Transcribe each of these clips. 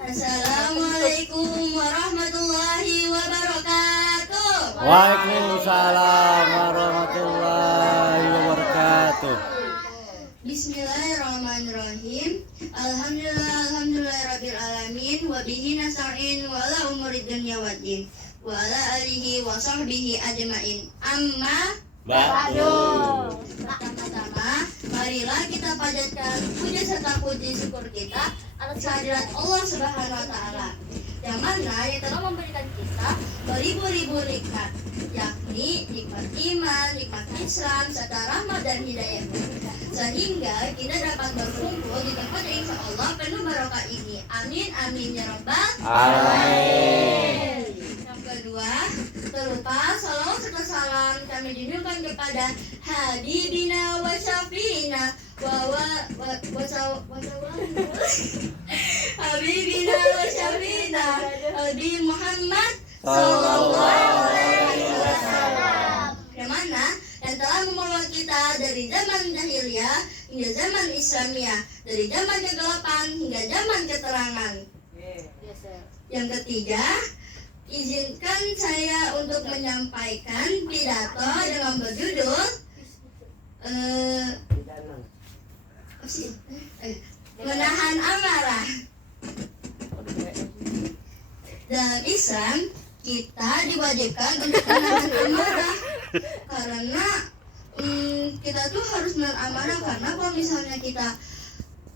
Assalamualaikum warahmatullahi wabarakatuh. Waalaikumsalam warahmatullahi wabarakatuh. Bismillahirrahmanirrahim. Alhamdulillahirabbil alamin wa bihi nasta'in wa ala umuri dunya waddin wa ala alihi wa sahbihi ajmain. Amma ba'du. Pertama-tama, marilah kita panjatkan puja serta puji syukur kita atas kehadirat Allah Subhanahu wa taala, yang mana yang telah memberikan kita beribu-ribu nikmat, yakni nikmat iman, nikmat Islam, serta rahmat dan hidayah, sehingga kita dapat berkumpul di tempat yang insya Allah penuh barokah ini. Amin amin ya rabbal alamin. Yang kedua, terlupa salawat serta salam kami junjungkan kepada Habibina wa Syafina Habibina wa Syafina Nabi Muhammad sallallahu alaihi wasallam, yang mana yang telah membawa kita dari zaman jahiliyah hingga zaman Islamiyah, dari zaman kegelapan hingga zaman keterangan. Yang ketiga, izinkan saya untuk menyampaikan pidato dengan berjudul menahan amarah. Dalam Islam, kita diwajibkan untuk menahan amarah karena kita tuh harus menahan amarah, karena kalau misalnya kita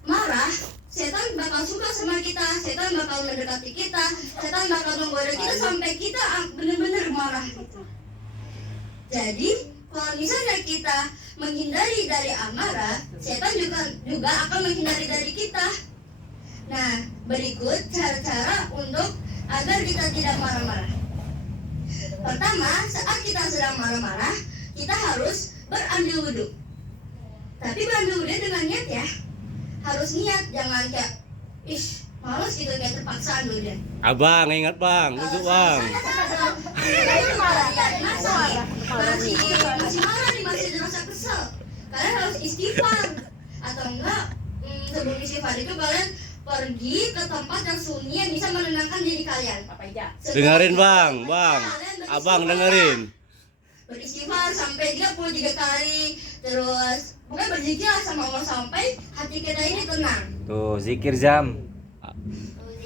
marah, setan bakal suka sama kita, setan bakal mendekati kita, setan bakal menggoda kita sampai kita benar-benar marah gitu. Jadi kalau misalnya kita menghindari dari amarah, setan juga akan menghindari dari kita. Nah, berikut cara-cara untuk agar kita tidak marah-marah. Pertama, saat kita sedang marah-marah, kita harus berambil wudhu. Tapi berambil wudhu dengan niat ya. Harus niat, jangan kayak males gitu, kayak terpaksaan dulu deh. Abang, ingat bang, untuk bang. Masih marah nih, masih dirasa kesel. Kalian harus istighfar. Atau enggak, sebelum istighfar itu kalian pergi ke tempat yang sunyi yang bisa menenangkan diri kalian. Dengerin bang, abang dengerin. Beristighfar sampai 33 kali, terus bukan berzikir sama Allah sampai hati kita ini tenang. Tuh, zikir Zam.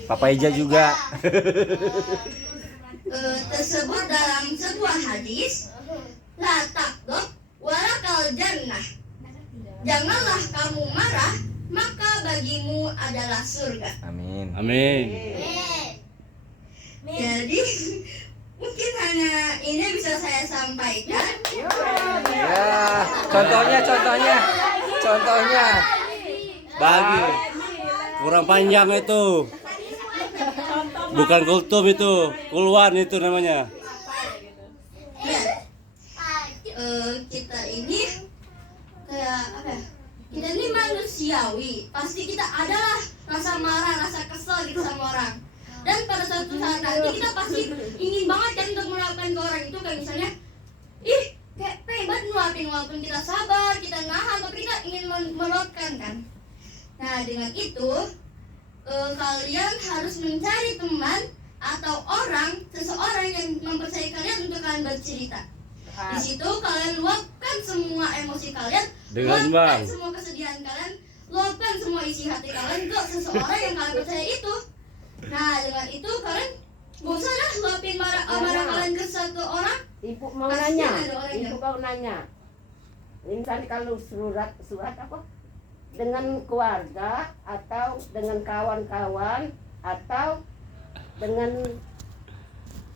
Papa Ija juga. Tersebut dalam sebuah hadis, la taqdab walakal jannah. Janganlah kamu marah, maka bagimu adalah surga. Amin. Amin. Jadi mungkin hanya ini bisa saya sampaikan. Ya, contohnya. Bagi. Kurang panjang itu. Bukan kultum itu, kuluan itu namanya. Ya, kita ini kayak apa ya? Kita ini manusiawi, pasti kita adalah rasa marah, rasa kesel gitu sama orang. Dan pada suatu saat nanti kita pasti ingin banget kan untuk meluapkan ke orang itu, kayak misalnya, kayak hebat ngeluapin, walaupun kita sabar, kita nahan, tapi kita ingin meluapkan kan. Nah, dengan itu kalian harus mencari teman atau seseorang yang mempercayai kalian untuk kalian bercerita. Di situ kalian luapkan semua emosi kalian, luapkan semua kesedihan kalian, luapkan semua isi hati kalian ke seseorang yang kalian percaya itu. Nah, dengan itu kalian gak usah lah luapin amarah kalian ke satu orang. Ibu mau nanya. Ini tadi kalau surat apa? Dengan keluarga atau dengan kawan-kawan atau dengan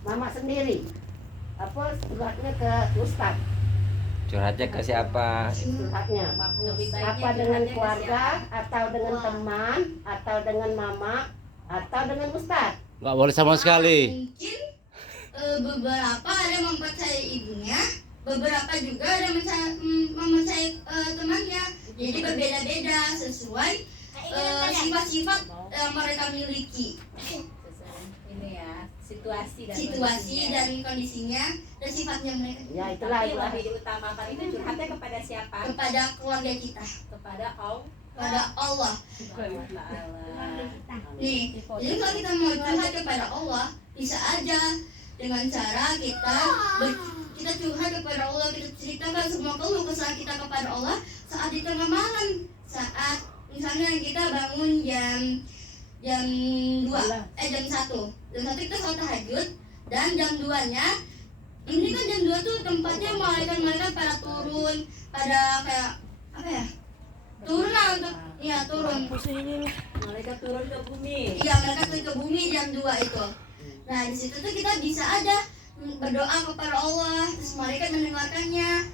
mama sendiri? Apa suratnya ke ustaz? Curhatnya ke siapa? Curhatnya apa dengan keluarga atau dengan teman atau dengan mama atau dengan ustaz? Nggak boleh sama sekali. Mungkin beberapa ada yang mempercayai ibunya, beberapa juga ada mempercayai temannya. Jadi berbeda-beda sesuai sifat-sifat yang mereka miliki. Ini ya, situasi dan kondisinya dan sifatnya mereka. Ya, itulah Tapi lebih diutamakan itu curhatnya kepada siapa? Kepada keluarga kita. Kepada pada Allah. Nih, jadi kalau kita mau curhat kepada Allah, bisa aja dengan cara kita curhat kepada Allah, kita ceritakan semua keluh kesah kita kepada Allah saat di tengah malam, saat misalnya kita bangun jam 1 kita sholat tahajud, dan jam 2-nya ini kan jam 2 tuh tempatnya malaikat pada turun, pada kayak apa ya, turun lah untuk turun. Mereka turun ke bumi. Iya, mereka turun ke bumi jam 2 itu. Nah, di situ tuh kita bisa aja berdoa kepada Allah, terus malaikat mendengarkannya,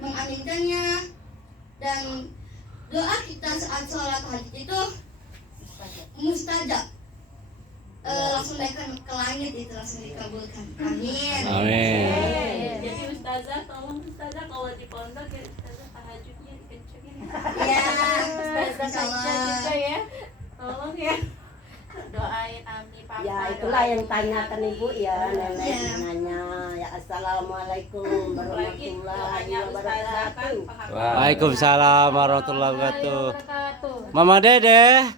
mengaminkannya, dan doa kita saat sholat tahajud itu mustajab. Langsung naik ke langit, itu langsung dikabulkan. Amin. Amin. Jadi ustazah, tolong ustazah kalau di pondok ya ustazah tahajudnya dikencengin. Ya, Ustazah insyaallah. juga ya. Tolong ya. Doain Ami Papa. Ya itulah yang tanyakan ibu ya, nenek Ya. nanya ya assalamualaikum Lagi warahmatullahi doanya ustazah kan wabarakatuh. Waalaikumsalam warahmatullahi wabarakatuh. Mama Dede.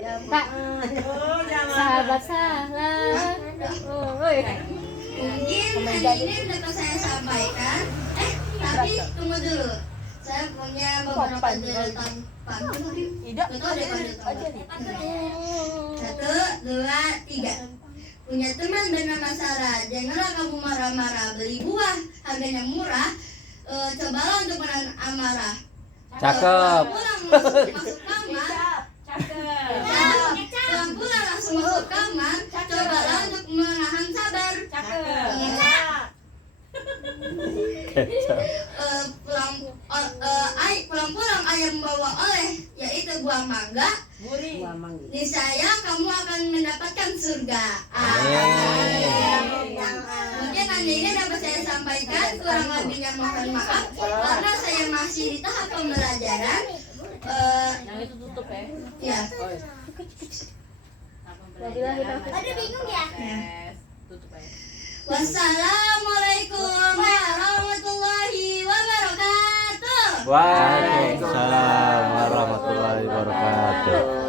Ya, Kak. Oh, jangan. Sahabat salah. Mungkin hari ini dapat saya sampaikan. Tapi tunggu dulu. Saya punya beberapa deretan pantun tadi. Betul deh pantun. 1, 2, 3. Punya teman bernama Sarah. Janganlah kamu marah-marah. Beli buah harganya murah. Cobalah untuk menahan amarah. Cakep. Pulang masuk kamar. Cakep. Pulang langsung masuk kamar. Cobalah untuk menahan sabar. Pulang ayam membawa oleh, yaitu buah mangga. Buah mangga. Niscaya kamu akan mendapatkan surga. Mungkin hanya ini dapat saya sampaikan, kurang lebihnya mohon maaf karena saya masih di tahap pembelajaran. Yang itu tutup ya. Ya. Ada bingung ya? Tutup aja. Wassalamualaikum warahmatullahi wabarakatuh. Waalaikumsalam warahmatullahi wabarakatuh.